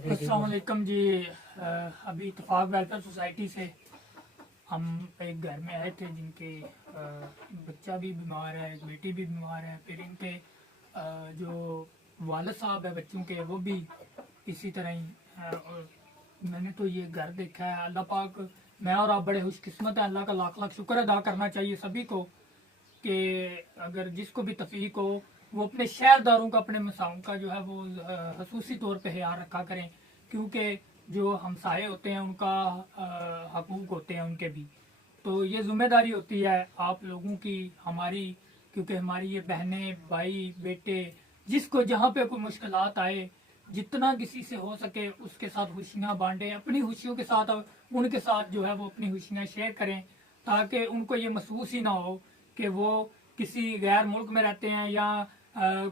अस्सलाम वालेकुम जी। अभी इत्तेफाक वेलफेयर सोसाइटी से हम एक घर में आए थे जिनके बच्चा भी बीमार है, एक बेटी भी बीमार है, फिर इनके जो वालिद साहब है बच्चों के वो भी इसी तरह ही है। और मैंने तो ये घर देखा है, अल्लाह पाक, मैं और आप बड़े खुशकिस्मत हैं। अल्लाह का लाख लाख शुक्र अदा करना चाहिए सभी को कि अगर जिसको भी तफीक हो वो अपने शहरदारों का, अपने मसाओं का जो है वो खसूसी तौर पे ख्याल रखा करें, क्योंकि जो हमसाए होते हैं उनका हकूक होते हैं उनके भी। तो ये जिम्मेदारी होती है आप लोगों की, हमारी, क्योंकि हमारी ये बहनें, भाई, बेटे, जिसको जहाँ पे कोई मुश्किलात आए, जितना किसी से हो सके उसके साथ खुशियाँ बांटें, अपनी खुशियों के साथ उनके साथ जो है वो अपनी खुशियाँ शेयर करें, ताकि उनको ये महसूस ही ना हो कि वो किसी गैर मुल्क में रहते हैं या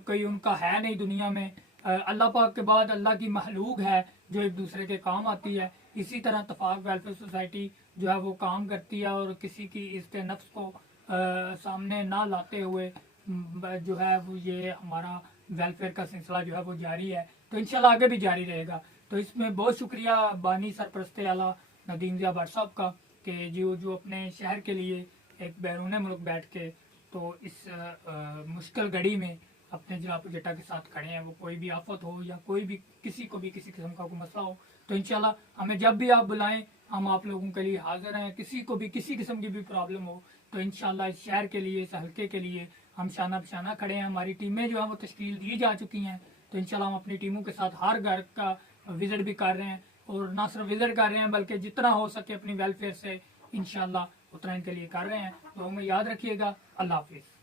कोई उनका है नहीं दुनिया में। अल्लाह पाक के बाद अल्लाह की महलूक है जो एक दूसरे के काम आती है। इसी तरह इत्तेफाक वेलफेयर सोसाइटी जो है वो काम करती है और किसी की इज्जत नफ्स को सामने ना लाते हुए जो है वो ये हमारा वेलफेयर का सिलसिला जो है वो जारी है, तो इंशाल्लाह आगे भी जारी रहेगा। तो इसमें बहुत शुक्रिया बानी सरपरस्ते आला नदीम ज़िया भट्ट साहब का कि जो अपने शहर के लिए एक बैरून मुल्क बैठ के तो इस मुश्किल घड़ी में अपने जनाब जटा के साथ खड़े हैं। वो कोई भी आफत हो या कोई भी किसी को भी किसी किस्म का कोई मसला हो तो इंशाल्लाह हमें जब भी आप बुलाएं हम आप लोगों के लिए हाजिर हैं। किसी को भी किसी किस्म की भी प्रॉब्लम हो तो इंशाल्लाह इस शहर के लिए, इस हल्के के लिए हम शाना बशाना खड़े हैं। हमारी टीमें जो है वो तश्कील दी जा चुकी हैं, तो इंशाल्लाह हम अपनी टीमों के साथ हर घर का विजिट भी कर रहे हैं, और ना सिर्फ विजिट कर रहे हैं बल्कि जितना हो सके अपनी वेलफेयर से इंशाल्लाह उतना इनके लिए कर रहे हैं। तो हमें याद रखिएगा। अल्लाह हाफिज़।